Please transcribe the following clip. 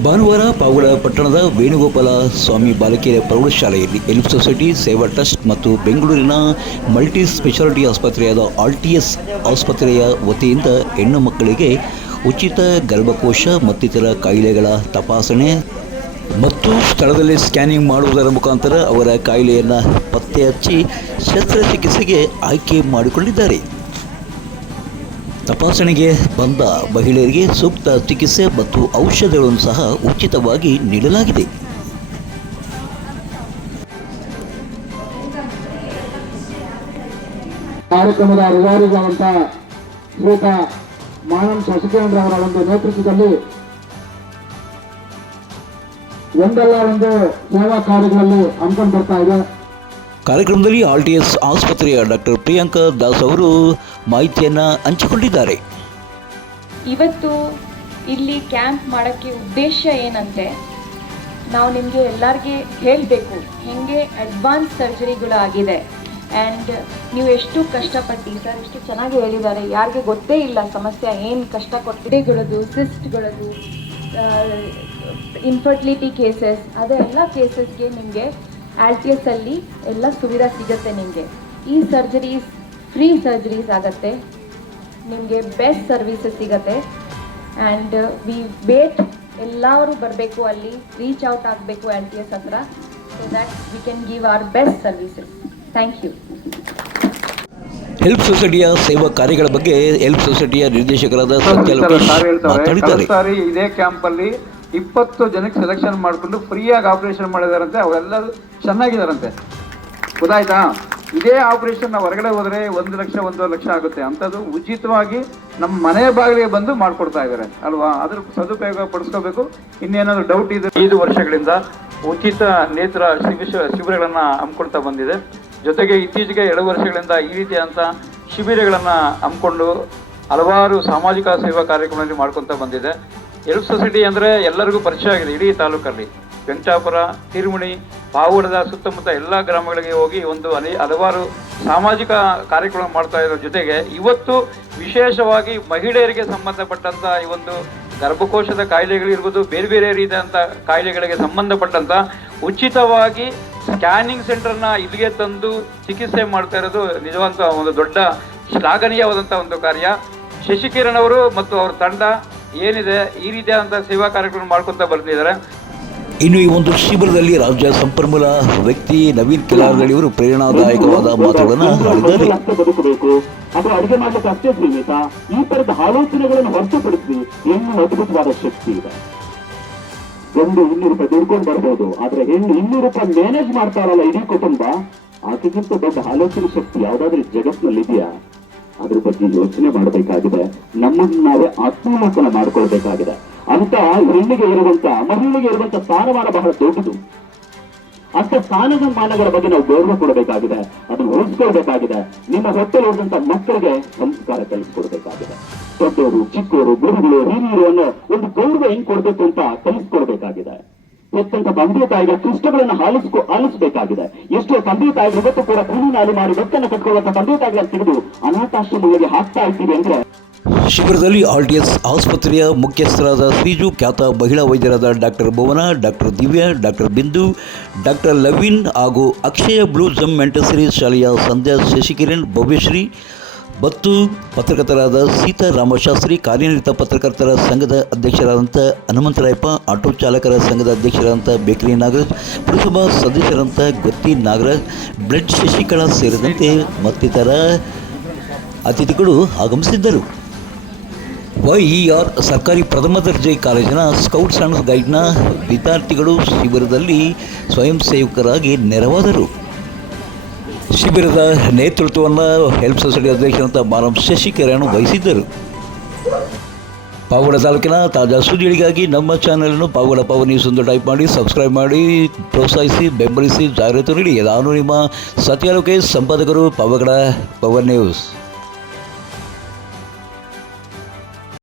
ಭಾನುವಾರ ಪಾವಗಡ ಪಟ್ಟಣದ ವೇಣುಗೋಪಾಲ ಸ್ವಾಮಿ ಬಾಲಕಿಯರ ಪ್ರೌಢಶಾಲೆಯಲ್ಲಿ ಎಲ್ಪ್ ಸೊಸೈಟಿ ಸೇವಾ ಟ್ರಸ್ಟ್ ಮತ್ತು ಬೆಂಗಳೂರಿನ ಮಲ್ಟಿ ಸ್ಪೆಷಾಲಿಟಿ ಆಸ್ಪತ್ರೆಯಾದ ಆಲ್ಟಿಎಸ್ ಆಸ್ಪತ್ರೆಯ ವತಿಯಿಂದ ಹೆಣ್ಣು ಮಕ್ಕಳಿಗೆ ಉಚಿತ ಗರ್ಭಕೋಶ ಮತ್ತಿತರ ಕಾಯಿಲೆಗಳ ತಪಾಸಣೆ ಮತ್ತು ಸ್ಥಳದಲ್ಲಿ ಸ್ಕ್ಯಾನಿಂಗ್ ಮಾಡುವುದರ ಮುಖಾಂತರ ಅವರ ಕಾಯಿಲೆಯನ್ನು ಪತ್ತೆ ಹಚ್ಚಿ ಶಸ್ತ್ರಚಿಕಿತ್ಸೆಗೆ ಆಯ್ಕೆ ಮಾಡಿಕೊಂಡಿದ್ದಾರೆ. ತಪಾಸಣೆಗೆ ಬಂದ ಮಹಿಳೆಯರಿಗೆ ಸೂಕ್ತ ಚಿಕಿತ್ಸೆ ಮತ್ತು ಔಷಧಗಳನ್ನು ಸಹ ಉಚಿತವಾಗಿ ನೀಡಲಾಗಿದೆ. ಕಾರ್ಯಕ್ರಮದ ರೂವಾರಿಯಾದಂಥ ಶ್ರೀಯುತ ಮಾನಂ ಶಶಿಕೇಂದ್ರ ಅವರ ಒಂದು ನೇತೃತ್ವದಲ್ಲಿ ಒಂದಲ್ಲ ಒಂದು ಸೇವಾ ಕಾರ್ಯಗಳಲ್ಲಿ ಹಮ್ಮಿಕೊಂಡು ಬರ್ತಾ ಇದೆ. ಕಾರ್ಯಕ್ರಮದಲ್ಲಿ ಆಲ್ಟಿಎಸ್ ಆಸ್ಪತ್ರೆಯ ಡಾಕ್ಟರ್ ಪ್ರಿಯಾಂಕಾ ದಾಸ್ ಅವರು ಮಾಹಿತಿಯನ್ನು ಹಂಚಿಕೊಂಡಿದ್ದಾರೆ. ಇವತ್ತು ಇಲ್ಲಿ ಕ್ಯಾಂಪ್ ಮಾಡೋಕ್ಕೆ ಉದ್ದೇಶ ಏನಂತೆ, ನಾವು ನಿಮಗೆ ಎಲ್ಲರಿಗೆ ಹೇಳಬೇಕು ಹೇಗೆ ಅಡ್ವಾನ್ಸ್ ಸರ್ಜರಿಗಳು ಆಗಿದೆ ಆ್ಯಂಡ್ ನೀವು ಎಷ್ಟು ಕಷ್ಟಪಟ್ಟು ಸರ್ ಎಷ್ಟು ಚೆನ್ನಾಗಿ ಹೇಳಿದ್ದಾರೆ. ಯಾರಿಗೆ ಗೊತ್ತೇ ಇಲ್ಲ ಸಮಸ್ಯೆ ಏನು ಕಷ್ಟ ಕೊಟ್ಟಿಗಳದು, ಸಿಸ್ಟ್ಗಳದು, ಇನ್ಫರ್ಟಿಲಿಟಿ ಕೇಸಸ್, ಅದೆಲ್ಲ ಕೇಸಸ್ಗೆ ನಿಮಗೆ ಆಲ್ಟಿಎಸ್ ಅಲ್ಲಿ ಎಲ್ಲ ಸುವಿಧಾ ಸಿಗುತ್ತೆ. ನಿಮಗೆ ಈ ಸರ್ಜರೀಸ್ ಫ್ರೀ ಸರ್ಜರೀಸ್ ಆಗುತ್ತೆ, ನಿಮಗೆ ಬೆಸ್ಟ್ ಸರ್ವಿಸಸ್ ಸಿಗುತ್ತೆ ಆ್ಯಂಡ್ ವಿ ವೇಟ್ ಎಲ್ಲರೂ ಬರಬೇಕು, ಅಲ್ಲಿ ರೀಚ್ ಔಟ್ ಆಗಬೇಕು ಆಲ್ಟಿಎಸ್ ಹತ್ರ, so that we can give our best services. Thank you. Help ಸೊಸೈಟಿಯ ಸೇವಾ ಕಾರ್ಯಗಳ ಬಗ್ಗೆ ಹೆಲ್ಪ್ ಸೊಸೈಟಿಯ ನಿರ್ದೇಶಕರಾದ ಸತ್ಯ ಲೋಕೇಶ್ ಮಾತನಾಡಿದ್ದಾರೆ. ಇದೇ ಕ್ಯಾಂಪ್ ಅಲ್ಲಿ 20 ಜನಕ್ಕೆ ಸೆಲೆಕ್ಷನ್ ಮಾಡಿಕೊಂಡು ಫ್ರೀಯಾಗಿ ಆಪರೇಷನ್ ಮಾಡಿದಾರಂತೆ. ಅವೆಲ್ಲರೂ ಚೆನ್ನಾಗಿದಾರಂತೆ, ಗೊತ್ತಾಯ್ತಾ? ಇದೇ ಆಪರೇಷನ್ ನಾವು ಹೊರಗಡೆ ಹೋದ್ರೆ 1 ಲಕ್ಷ 1.5 ಲಕ್ಷ ಆಗುತ್ತೆ. ಅಂಥದ್ದು ಉಚಿತವಾಗಿ ನಮ್ಮ ಮನೆ ಬಾಗಿಲಿಗೆ ಬಂದು ಮಾಡಿಕೊಡ್ತಾ ಇದ್ದಾರೆ ಅಲ್ವಾ? ಅದ್ರ ಸದುಪಯೋಗ ಪಡಿಸ್ಕೋಬೇಕು. ಇನ್ನೇನಾದ್ರು ಡೌಟ್ ಇದೆ, 5 ವರ್ಷಗಳಿಂದ ಉಚಿತ ನೇತ್ರ ಶಿಬಿರಗಳನ್ನು ಹಮ್ಮಿಕೊಳ್ತಾ ಬಂದಿದೆ. ಜೊತೆಗೆ ಇತ್ತೀಚೆಗೆ 2 ವರ್ಷಗಳಿಂದ ಈ ರೀತಿಯಾದಂಥ ಶಿಬಿರಗಳನ್ನು ಹಮ್ಮಿಕೊಂಡು ಹಲವಾರು ಸಾಮಾಜಿಕ ಸೇವಾ ಕಾರ್ಯಕ್ರಮದಲ್ಲಿ ಮಾಡ್ಕೊತಾ ಬಂದಿದೆ. ಹೆಲ್ಪ್ ಸೊಸೈಟಿ ಅಂದರೆ ಎಲ್ಲರಿಗೂ ಪರಿಚಯ ಆಗಿದೆ. ಇಡೀ ತಾಲೂಕಲ್ಲಿ ವೆಂಕಟಾಪುರ, ತಿರುಮಣಿ, ಪಾವಗಡದ ಸುತ್ತಮುತ್ತ ಎಲ್ಲ ಗ್ರಾಮಗಳಿಗೆ ಹೋಗಿ ಹಲವಾರು ಸಾಮಾಜಿಕ ಕಾರ್ಯಕ್ರಮ ಮಾಡ್ತಾ ಇರೋ ಜೊತೆಗೆ ಇವತ್ತು ವಿಶೇಷವಾಗಿ ಮಹಿಳೆಯರಿಗೆ ಸಂಬಂಧಪಟ್ಟಂಥ ಈ ಒಂದು ಗರ್ಭಕೋಶದ ಕಾಯಿಲೆಗಳಿರ್ಬೋದು, ಬೇರೆ ಬೇರೆ ರೀತಿಯಾದಂಥ ಕಾಯಿಲೆಗಳಿಗೆ ಸಂಬಂಧಪಟ್ಟಂಥ ಉಚಿತವಾಗಿ ಸ್ಕ್ಯಾನಿಂಗ್ ಸೆಂಟರ್ನ ಇಲ್ಲಿಗೆ ತಂದು ಚಿಕಿತ್ಸೆ ಮಾಡ್ತಾ ಇರೋದು ನಿಜವಂತ ಒಂದು ದೊಡ್ಡ ಶ್ಲಾಘನೀಯವಾದಂಥ ಒಂದು ಕಾರ್ಯ. ಶಶಿಕಿರಣ್ ಅವರು ಮತ್ತು ಅವರ ತಂಡ ಏನಿದೆ ಈ ರೀತಿಯಾದಂಥ ಸೇವಾ ಕಾರ್ಯಕ್ರಮ ಮಾಡ್ಕೊತಾ ಬರ್ತಿದ್ದಾರೆ. ಇನ್ನು ಈ ಒಂದು ಶಿಬಿರದಲ್ಲಿ ರಾಜ್ಯ ಸಂಪನ್ಮೂಲ ವ್ಯಕ್ತಿ ನವೀನ್ ಕಿಲಾರಗಳಿ ಅವರು ಪ್ರೇರಣಾದಾಯಕವಾದ ಮಾತುಗಳನ್ನು ಆಡಿದ್ದಾರೆ. ಅಥವಾ ಅಡುಗೆ ಮಾಡಲಿಕ್ಕೆ ಅಷ್ಟೇ ಸೀಮಿತ, ಈ ತರದ ಆಲೋಚನೆಗಳನ್ನು ಹೊರತುಪಡಿಸಿ ಹೆಣ್ಣು ಅದ್ಭುತವಾದ ಶಕ್ತಿ ಇದೆ. ಗಂಡು 200 ರೂಪಾಯಿ ದುಡ್ಕೊಂಡು ಬರ್ಬೋದು, ಆದ್ರೆ ಹೆಣ್ಣು 200 ರೂಪಾಯಿ ಮ್ಯಾನೇಜ್ ಮಾಡ್ತಾರಲ್ಲ ಇಡೀ ಕುಟುಂಬ, ಆಕೆಗಿಂತ ದೊಡ್ಡ ಆಲೋಚನೆ ಶಕ್ತಿ ಯಾವ್ದಾದ್ರೂ ಜಗತ್ತಿನಲ್ಲಿ ಇದೆಯಾ? ಅದ್ರ ಬಗ್ಗೆ ಯೋಚನೆ ಮಾಡಬೇಕಾಗಿದೆ. ನಮ್ಮನ್ನು ನಾವೇ ಆತ್ಮೋಲೋಕನ ಮಾಡ್ಕೊಳ್ಬೇಕಾಗಿದೆ. ಅಂತ ಹೆಣ್ಣಿಗೆ ಇರುವಂತ ಮಹಿಳೆಗೆ ಇರುವಂತ ಸ್ಥಾನಮಾನ ಬಹಳ ದೊಡ್ಡದು. ಅಂತ ಸ್ಥಾನಮಾನಗಳ ಬಗ್ಗೆ ನಾವು ಗೌರವ ಕೊಡಬೇಕಾಗಿದೆ, ಅದನ್ನು ಉಳಿಸ್ಕೊಳ್ಬೇಕಾಗಿದೆ. ನಿಮ್ಮ ಹೊಟ್ಟೆಲಿ ಇರುವಂತ ಮಕ್ಕಳಿಗೆ ಸಂಸ್ಕಾರ ಕಲಿಸ್ಕೊಡ್ಬೇಕಾಗಿದೆ. ದೊಡ್ಡವರು, ಚಿಕ್ಕವರು, ಗುರುಗಳು, ಹಿರಿಯರು ಅನ್ನೋ ಒಂದು ಗೌರವ ಹೆಂಗ್ ಕೊಡ್ಬೇಕು ಅಂತ ಕಲಿಸ್ಕೊಡ್ಬೇಕಾಗಿದೆ. ಎಷ್ಟಂತ ತಂದೆ ತಾಯಿಗಳ ಕಷ್ಟಗಳನ್ನು ಆಲಿಸಬೇಕಾಗಿದೆ. ಎಷ್ಟೋ ತಂದೆ ತಾಯಿಗಳು ಇವತ್ತು ಕೂಡ ಕೂಲಿ ನಾಲಿ ಮಾಡಿ ಬೆಟ್ಟನ್ನು ಕಟ್ಕೊಳ್ಳುವಂತ ತಂದೆ ತಾಯಿಗಳ ತೆಗೆದು ಅನಾಥಾಶ್ರಮಗಳಿಗೆ ಹಾಕ್ತಾ ಇದ್ದೀವಿ ಅಂದ್ರೆ. ಶಿಬಿರದಲ್ಲಿ ಆಲ್ಟಿಎಸ್ ಆಸ್ಪತ್ರೆಯ ಮುಖ್ಯಸ್ಥರಾದ ಶ್ರೀಜು, ಖ್ಯಾತ ಮಹಿಳಾ ವೈದ್ಯರಾದ ಡಾಕ್ಟರ್ ಭುವನ, ಡಾಕ್ಟರ್ ದಿವ್ಯಾ, ಡಾಕ್ಟರ್ ಬಿಂದು, ಡಾಕ್ಟರ್ ಲವಿನ್ ಹಾಗೂ ಅಕ್ಷಯ ಬ್ಲೂ ಜಮ್ ಮೆಂಟಸರಿ ಶಾಲೆಯ ಸಂಧ್ಯಾ, ಶಶಿಕಿರಣ್, ಭವ್ಯಶ್ರೀ ಮತ್ತು ಪತ್ರಕರ್ತರಾದ ಸೀತಾರಾಮಶಾಸ್ತ್ರಿ, ಕಾರ್ಯನಿರತ ಪತ್ರಕರ್ತರ ಸಂಘದ ಅಧ್ಯಕ್ಷರಾದಂಥ ಹನುಮಂತರಾಯಪ್ಪ, ಆಟೋ ಚಾಲಕರ ಸಂಘದ ಅಧ್ಯಕ್ಷರಾದಂಥ ಬೇಕರಿ ನಾಗರಾಜ್, ಪುರಸಭಾ ಸದಸ್ಯರಾದಂಥ ಗೊತ್ತಿ ನಾಗರಾಜ್, ಬ್ಲಡ್ ಶಶಿಕಲಾ ಸೇರಿದಂತೆ ಮತ್ತಿತರ ಅತಿಥಿಗಳು ಆಗಮಿಸಿದ್ದರು. YER ಸರ್ಕಾರಿ ಪ್ರಥಮ ದರ್ಜೆ ಕಾಲೇಜಿನ ಸ್ಕೌಟ್ಸ್ ಆ್ಯಂಡ್ ಗೈಡ್ನ ವಿದ್ಯಾರ್ಥಿಗಳು ಶಿಬಿರದಲ್ಲಿ ಸ್ವಯಂ ಸೇವಕರಾಗಿ ನೆರವಾದರು. ಶಿಬಿರದ ನೇತೃತ್ವವನ್ನು ಹೆಲ್ಪ್ ಸೊಸೈಟಿ ಅಧ್ಯಕ್ಷರಂತ ಮಾನಂ ಶಶಿಕಿರಣ್ ವಹಿಸಿದ್ದರು. ಪಾವಗಡ ತಾಲೂಕಿನ ತಾಜಾ ಸುದ್ದಿಗಳಿಗಾಗಿ ನಮ್ಮ ಚಾನಲನ್ನು ಪಾವಗಡ ಪವರ್ ನ್ಯೂಸ್ ಎಂದು ಟೈಪ್ ಮಾಡಿ ಸಬ್ಸ್ಕ್ರೈಬ್ ಮಾಡಿ ಪ್ರೋತ್ಸಾಹಿಸಿ ಬೆಂಬಲಿಸಿ ಜಾಹೀರಾತು ನೀಡಿ. ನಾನು ನಿಮ್ಮ ಸತ್ಯ ಲೋಕೇಶ್, ಸಂಪಾದಕರು ಪಾವಗಡ ಪವರ್ ನ್ಯೂಸ್.